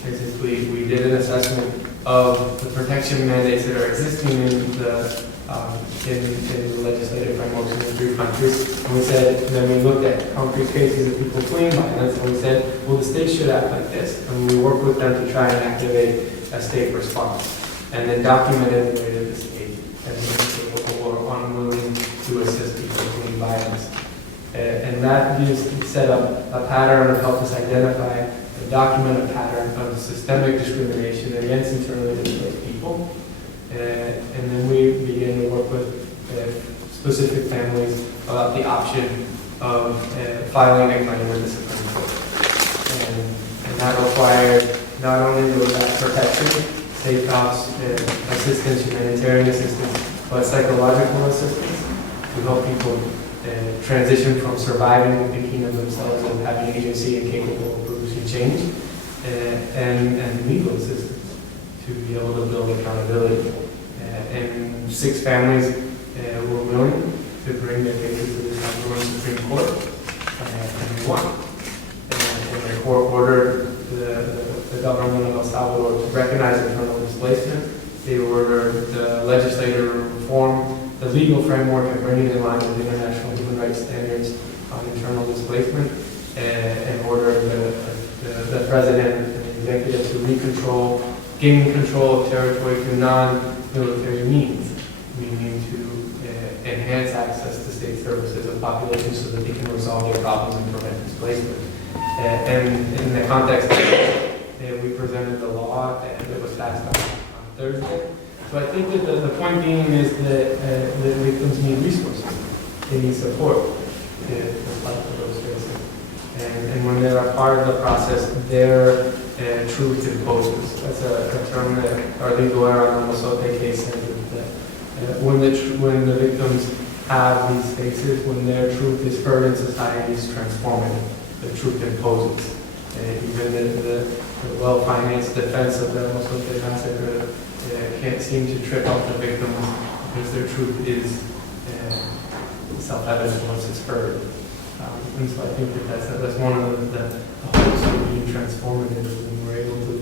Basically, we did an assessment of the protection mandates that are existing in the legislative frameworks in the three countries. And we said, and then we looked at concrete cases of people fleeing violence, and we said, well, the state should act like this. And we worked with them to try and activate a state response. And then documented the way that the state has been unwilling to assist people fleeing violence. And that just set up a pattern of help us identify and document a pattern of systemic discrimination against internally displaced people. And then we began to work with specific families about the option of filing a claim with the Supreme Court. And that required not only was that protection, safe house assistance, humanitarian assistance, but psychological assistance to help people transition from surviving and thinking of themselves and having agency and capable of producing change, and legal assistance to be able to build accountability. And 6 families were willing to bring their cases to the Salvadoran Supreme Court, and they won. And the court ordered the government of El Salvador to recognize internal displacement. They ordered the legislature to reform the legal framework and bring it in line with international human rights standards on internal displacement, and ordered the president and the executive to gain control of territory through non-military means, meaning to enhance access to state services of populations so that they can resolve their problems and prevent displacement. And in the context of that, we presented the law that was passed on Thursday. So I think that the point being is that the victims need resources, they need support to fight for those cases. And when they're a part of the process, their truth imposes. That's a term that our legal era on the Mosote case says that when the victims have these spaces, when their truth is heard in society, it's transformative. The truth imposes. Even the well-financed defense of the Mosote massacre can't seem to trip up the victims because their truth is self-evident once it's heard. And so I think that's one of the hopes of being transformative, when we're able to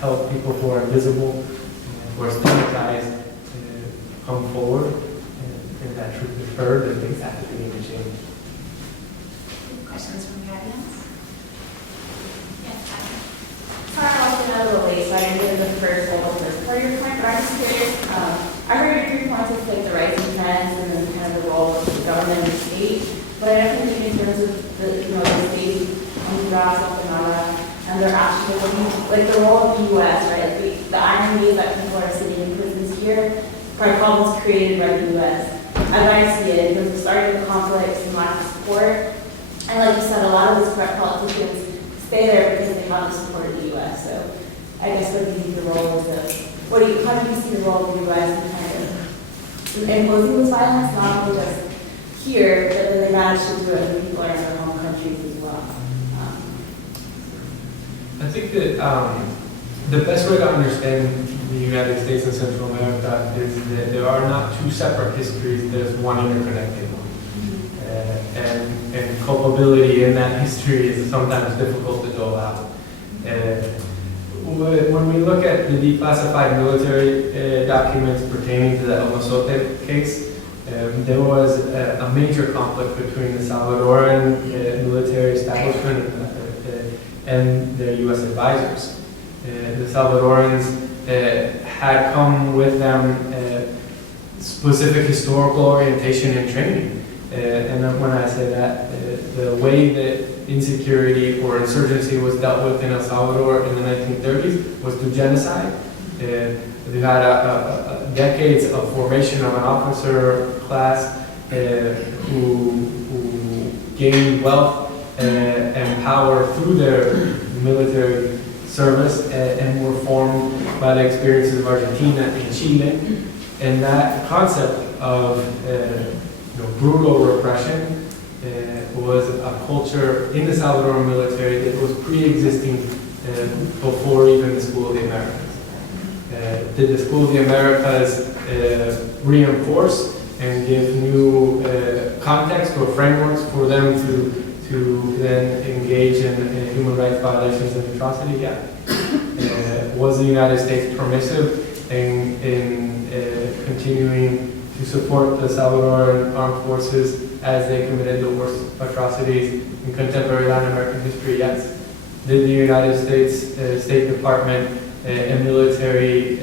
help people who are invisible, who are stigmatized, come forward, and that truth is heard, and things have to begin to change. Questions from the audience? Yes, Sorry, I was a little late, so I didn't get the first part of your point, but I'm just curious. I heard your 3 points of like the rising trends and then kind of the role of the government and the state, but I definitely think in terms of the state, Honduras, Guatemala, and their actual, like the role of the U.S., right? Like the irony is that people are sitting in prisons here for problems created by the U.S. As I see it, in terms of starting the conflicts and lack of support, and like you said, a lot of these corrupt politicians stay there because they have the support of the U.S. So I guess what do you think the role is how do you see the role of the U.S. in kind of imposing this violence, not only just here, but then they manage to do it when people are in their home countries as well? I think that the best way to understand the United States and Central America is that there are not two separate histories, there's one interconnected one. And culpability in that history is sometimes difficult to dole out. When we look at the declassified military documents pertaining to the El Mozote case, there was a major conflict between the Salvadoran military establishment and their U.S. advisors. The Salvadorans had come with them specific historical orientation and training. And when I say that, the way that insecurity or insurgency was dealt with in El Salvador in the 1930s was through genocide. They had decades of formation of an officer class who gained wealth and power through their military service and were formed by the experiences of Argentina and Chile. And that concept of brutal repression was a culture in the Salvadoran military that was pre-existing before even the School of the Americas. Did the School of the Americas reinforce and give new context or frameworks for them to then engage in human rights violations and atrocity? Yeah. Was the United States permissive in continuing to support the Salvadoran armed forces as they committed the worst atrocities in contemporary Latin American history? Yes. Did the United States State Department and military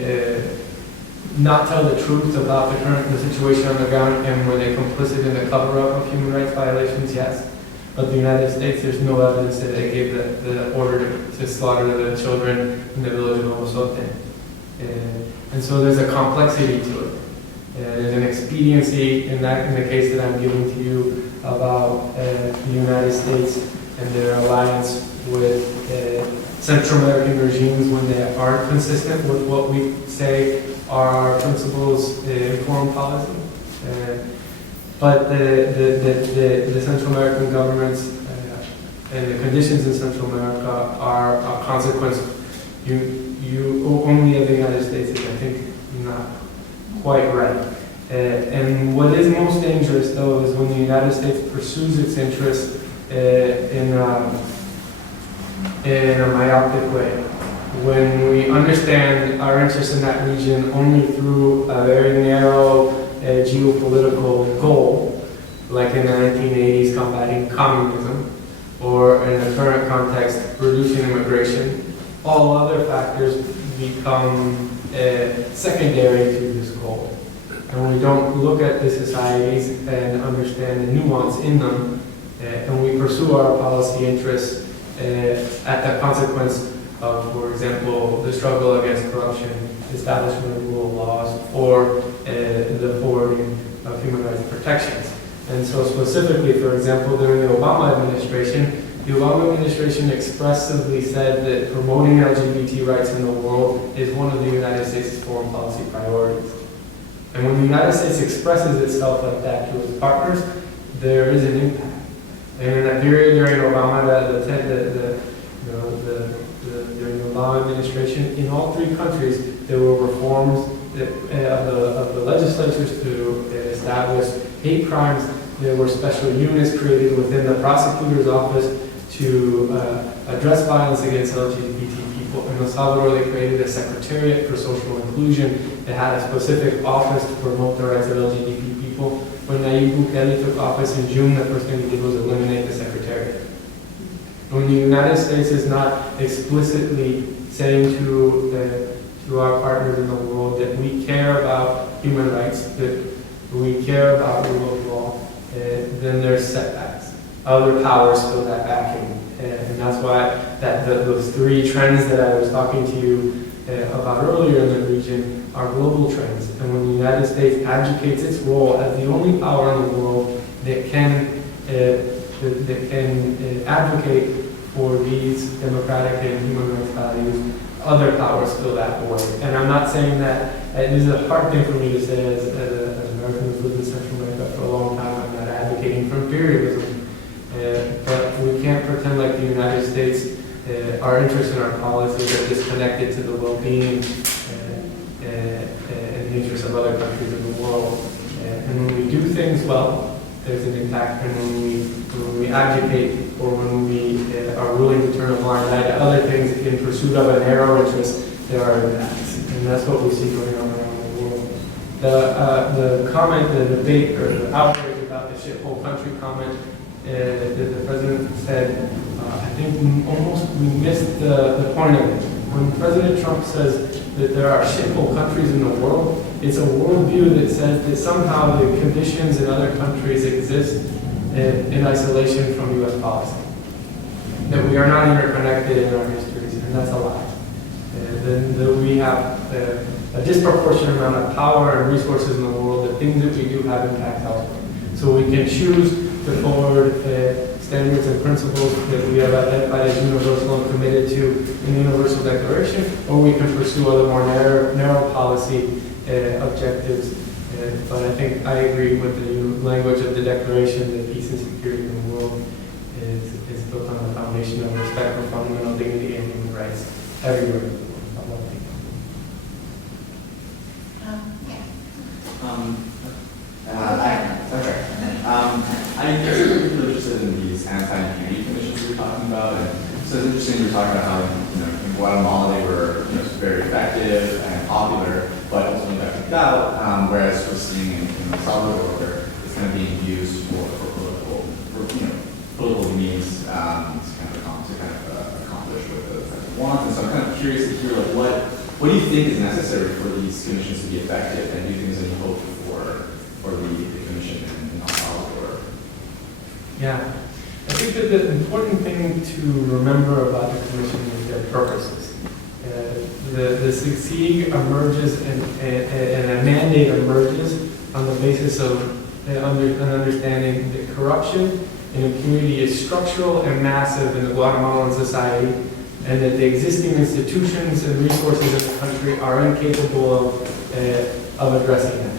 not tell the truth about the situation on the ground, and were they complicit in the cover-up of human rights violations? Yes. But the United States, there's no evidence that they gave the order to slaughter the children in the village of El Mozote. And so there's a complexity to it. There's an expediency in the case that I'm giving to you about the United States and their alliance with Central American regimes when they aren't consistent with what we say are our principles in foreign policy. But the Central American governments and the conditions in Central America are a consequence only of the United States is, I think, not quite right. And what is most dangerous, though, is when the United States pursues its interests in a myopic way. When we understand our interests in that region only through a very narrow geopolitical goal, like in the 1980s combating communism, or in the current context reducing immigration, all other factors become secondary to this goal. And we don't look at the societies and understand the nuance in them, and we pursue our policy interests at the consequence of, for example, the struggle against corruption, establishment of rule of laws, or the forwarding of human rights protections. And so specifically, for example, during the Obama administration expressively said that promoting LGBT rights in the world is one of the United States' foreign policy priorities. And when the United States expresses itself like that to its partners, there is an impact. And in that period during Obama, during the Obama administration, in all three countries, there were reforms of the legislatures to establish hate crimes. There were special units created within the prosecutor's office to address violence against LGBT people. In El Salvador, they created a secretariat for social inclusion that had a specific office to promote the rights of LGBT people. When Nayib Bukele took office in June, the first thing he did was eliminate the secretariat. When the United States is not explicitly saying to our partners in the world that we care about human rights, that we care about rule of law, then there's setbacks. Other powers fill that vacuum. And that's why those three trends that I was talking to you about earlier in the region are global trends. And when the United States advocates its role as the only power in the world that can advocate for these democratic and human rights values, other powers fill that void. And I'm not saying that, this is a hard thing for me to say as an American who's lived in Central America for a long time. I'm not advocating for imperialism. But we can't pretend like the United States, our interests and our policies are disconnected to the well-being the interests of other countries in the world. And when we do things well, there's an impact. And when we advocate or when we are willing to turn a blind eye to other things in pursuit of a narrow interest, there are impacts. And that's what we see going on around the world. The comment, the debate, or the outrage about the shithole country comment that the president said, I think we missed the point of it. When President Trump says that there are shithole countries in the world, it's a worldview that says that somehow the conditions in other countries exist in isolation from U.S. policy. That we are not interconnected in our histories, and that's a lie. That we have a disproportionate amount of power and resources in the world, the things that we do have impact elsewhere. So we can choose to forward standards and principles that we have identified as universal and committed to in the Universal Declaration, or we can pursue other more narrow policy objectives. But I think I agree with the language of the Declaration that peace and security in the world is built on the foundation of respect for fundamental dignity and human rights everywhere. I'm particularly interested in these anti-impunity commissions we were talking about, and so it's interesting you were talking about how in Guatemala they were very effective and popular, but ultimately got kicked out. Whereas we're seeing in El Salvador where it's kind of being used for political means to accomplish what the president wants. And so I'm kind of curious to hear what do you think is necessary for these commissions to be effective, and do you think there's any hope for the commission in El Salvador? Yeah, I think that the important thing to remember about the commission is their purposes. The succeed emerges and a mandate emerges on the basis of an understanding that corruption and impunity is structural and massive in the Guatemalan society, and that the existing institutions and resources in the country are incapable of addressing them.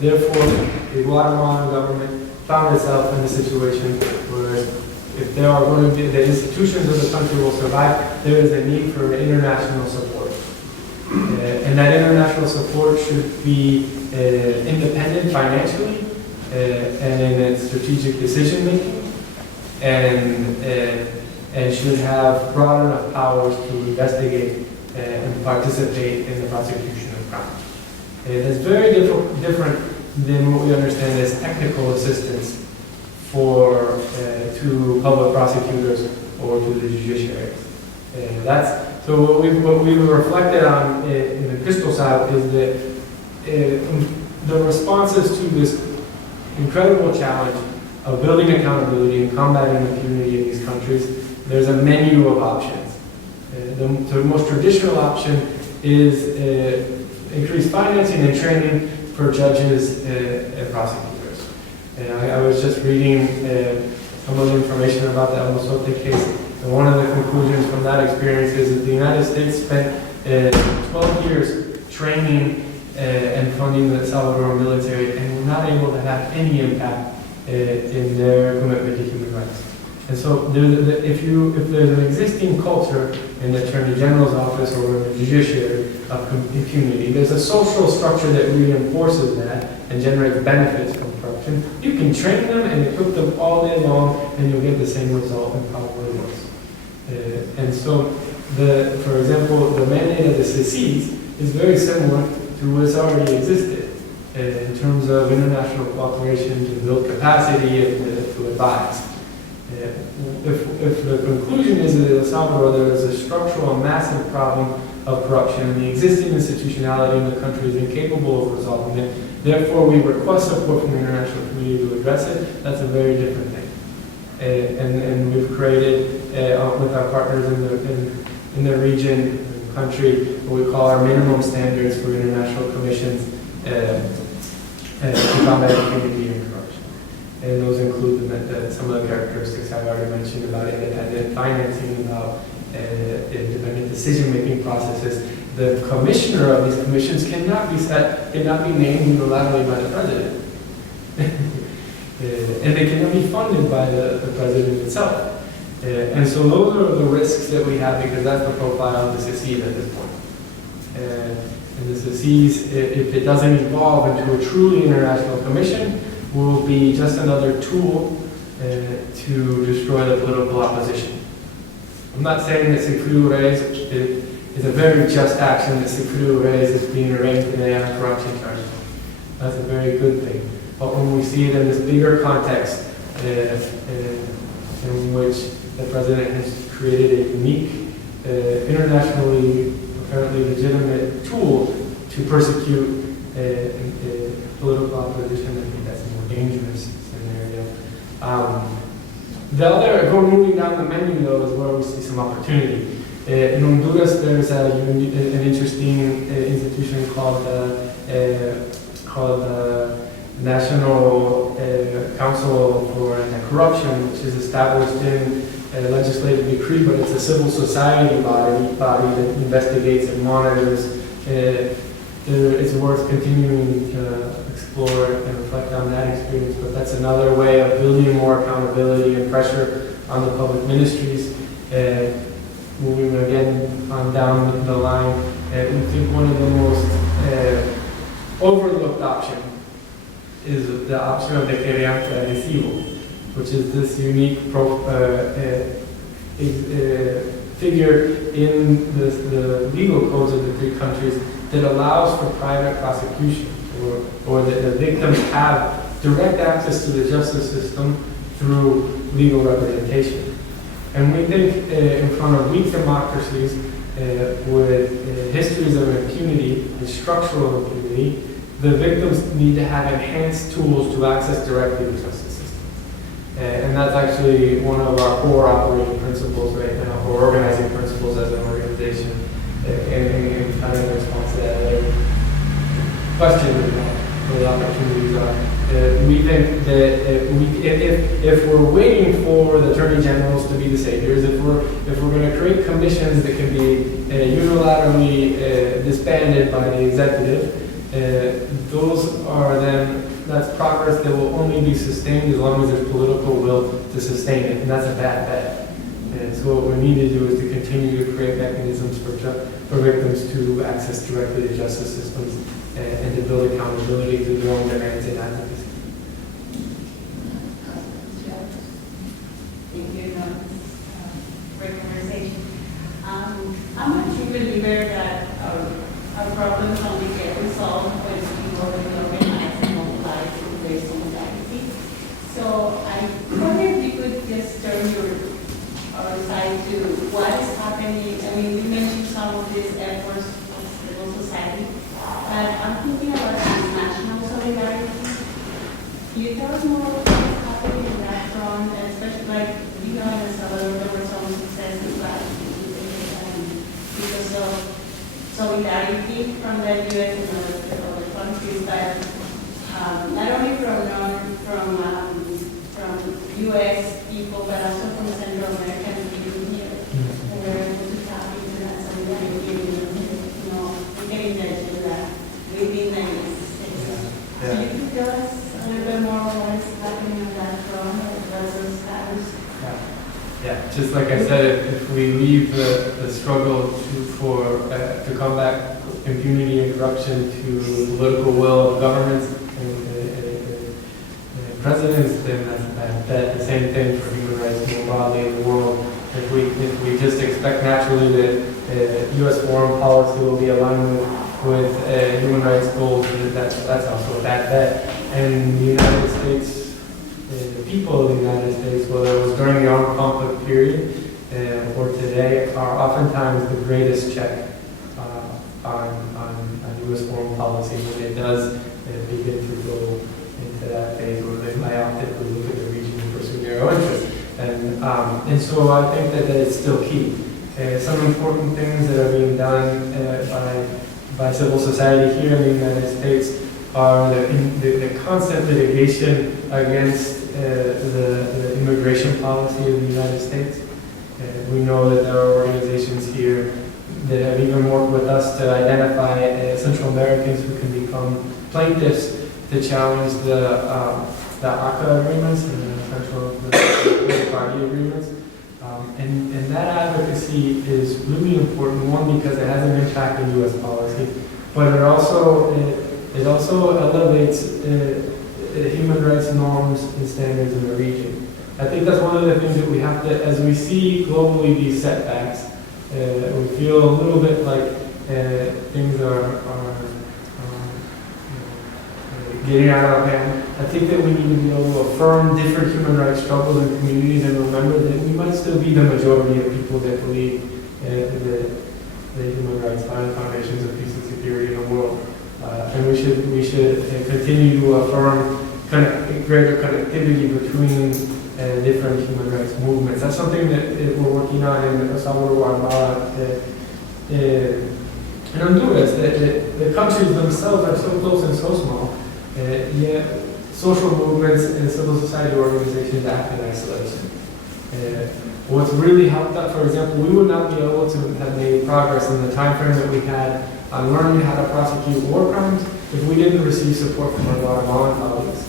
Therefore, the Guatemalan government found itself in a situation where if there are going to be, the institutions of the country will survive, there is a need for international support. And that international support should be independent financially and in its strategic decision making, and should have broad enough powers to investigate and participate in the prosecution of crime. It is very different than what we understand as technical assistance to public prosecutors or to the judiciary. So what we've reflected on in the Crystal South is that the responses to this incredible challenge of building accountability and combating impunity in these countries, there's a menu of options. The most traditional option is increased financing and training for judges and prosecutors. And I was just reading some of the information about the El Mozote case, and one of the conclusions from that experience is that the United States spent 12 years training and funding the Salvadoran military, and were not able to have any impact in their commitment to human rights. And so if there's an existing culture in the Attorney General's office or in the judiciary of impunity, there's a social structure that reinforces that and generates benefits from corruption. You can train them and equip them all day long, and you'll get the same result and probably worse. And so, for example, the mandate of the CCs is very similar to what's already existed in terms of international cooperation to build capacity and to advise. If the conclusion is that in El Salvador there is a structural and massive problem of corruption and the existing institutionality in the country is incapable of resolving it, therefore we request support from the international community to address it, that's a very different thing. And we've created, with our partners in the region, in the country, what we call our minimum standards for international commissions to combat impunity and corruption. And those include some of the characteristics I've already mentioned about independent financing, about independent decision-making processes. The commissioner of these commissions cannot be named unilaterally by the president. And they cannot be funded by the president itself. And so those are the risks that we have, because that's the profile of the secede at this point. And And the CCs, if it doesn't evolve into a truly international commission, will be just another tool to destroy the political opposition. I'm not saying that Secretary Reyes is a very just action that Secretary Reyes is being arraigned today on corruption charges. That's a very good thing. But when we see it in this bigger context, in which the president has created a unique, internationally apparently legitimate tool to persecute political opposition, I think that's a more dangerous scenario. Moving down the menu though is where we see some opportunity. In Honduras, there's an interesting institution called National Council for Anti-Corruption, which is established in a legislative decree, but it's a civil society body that investigates and monitors. It's worth continuing to explore and reflect on that experience, but that's another way of building more accountability and pressure on the public ministries. Moving again on down the line, we think one of the most overlooked options is the option of the querellante adhesivo, which is this unique figure in the legal codes of the three countries that allows for private prosecution, or that the victims have direct access to the justice system through legal representation. And we think in front of weak democracies with histories of impunity and structural impunity, the victims need to have enhanced tools to access directly to the justice system. And that's actually one of our core operating principles right now, or organizing principles as an organization, and kind of in response to that question about what the opportunities are. We think that if we're waiting for the attorney generals to be the saviors, if we're going to create commissions that can be unilaterally disbanded by the executive, that's progress that will only be sustained as long as there's political will to sustain it, and that's a bad bet. And so what we need to do is to continue to create mechanisms for victims to access directly to justice systems and to build accountability to their own demands and advocacy. Thank you. Great conversation. I'm a true believer that our problems only get resolved when people really organize and mobilize and raise solidarity. So I wonder if you could just turn our side to what is happening. I mean, you mentioned some of these efforts of civil society, but I'm thinking about international solidarity. Can you tell us more about what's happening in that front, and especially like, in El Salvador, there were some successes because of solidarity from the U.S. and other countries, but not only from U.S. people, but also from Central American people here, who were able to tap into that solidarity and get engaged in that within the United States. So you could tell us a little bit more what is happening on that front, as well as status. Yeah, just like I said, if we leave the struggle to combat impunity and corruption to the political will of governments and presidents, then that's a bad bet. The same thing for human rights more broadly in the world. If we just expect naturally that U.S. foreign policy will be aligned with human rights goals, that's also a bad bet. And the United States, the people of the United States, whether it was during the armed conflict period or today, are oftentimes the greatest check on U.S. foreign policy when it does begin to go into that phase where they myopically look at the region and pursue their own interests. And so I think that it's still key. Some important things that are being done by civil society here in the United States are the constant litigation against the immigration policy of the United States. We know that there are organizations here that have even worked with us to identify Central Americans who can become plaintiffs to challenge the ACA agreements and the Central Party agreements. And that advocacy is really important, one, because it has an impact on U.S. policy, but it also elevates human rights norms and standards in the region. I think that's one of the things that we have to, as we see globally these setbacks, we feel a little bit like things are getting out of hand. I think that we need to be able to affirm different human rights struggles in communities and remember that we might still be the majority of people that believe the human rights foundations of peace and security in the world. And we should continue to affirm greater connectivity between different human rights movements. That's something that we're working on in El Salvador, Guatemala, and Honduras. The countries themselves are so close and so small, yet social movements and civil society organizations act in isolation. What's really helped us, for example, we would not be able to have made progress in the time frame that we had on learning how to prosecute war crimes if we didn't receive support from our Guatemalan colleagues.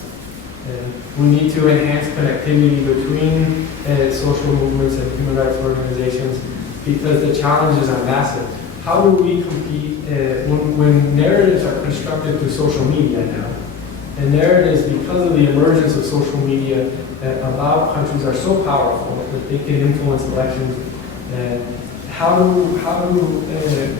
We need to enhance connectivity between social movements and human rights organizations because the challenges are massive. How do we compete when narratives are constructed through social media now? And narratives, because of the emergence of social media, that allow countries are so powerful that they can influence elections. How do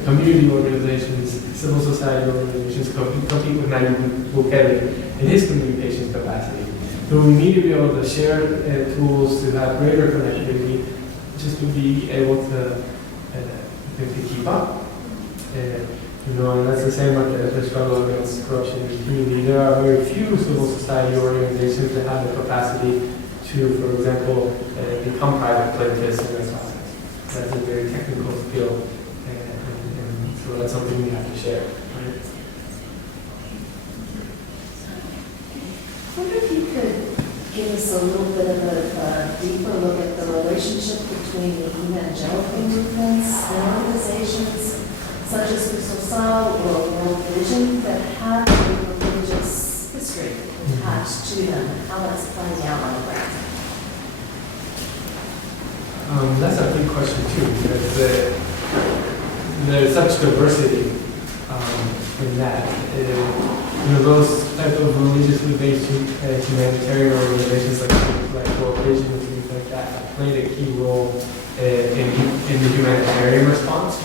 community organizations, civil society organizations compete with Nayib Bukele in his communications capacity? So we need to be able to share tools to have greater connectivity, just to be able to keep up. And that's the same with the struggle against corruption in the community. There are very few civil society organizations that have the capacity to, for example, become private plaintiffs in this process. That's a very technical skill, and so that's something we have to share. Right? I wonder if you could give us a little bit of a deeper look at the relationship between the evangelical movements and organizations such as Cristosal or World Vision that have a religious history attached to them, and how that's playing out on the ground. That's a good question too, because there's such diversity in that. Those type of religiously based humanitarian organizations like World Vision and things like that have played a key role in the humanitarian response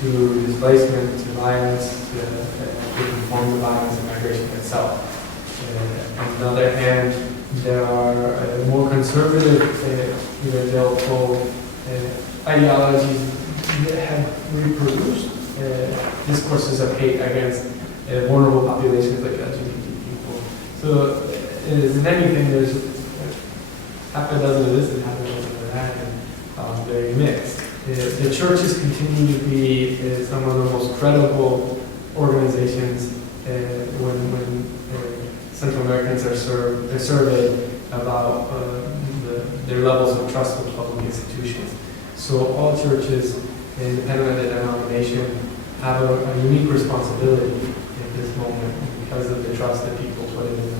to displacement, to violence, to inform the violence and migration itself. On the other hand, there are more conservative evangelical ideologies that have reproduced discourses of hate against vulnerable populations like LGBT people. So, in anything, there's half a dozen of this and half a dozen of that, and very mixed. The churches continue to be some of the most credible organizations when Central Americans are surveyed about their levels of trust with public institutions. So all churches, independent of the denomination, have a unique responsibility at this moment because of the trust that people put in them.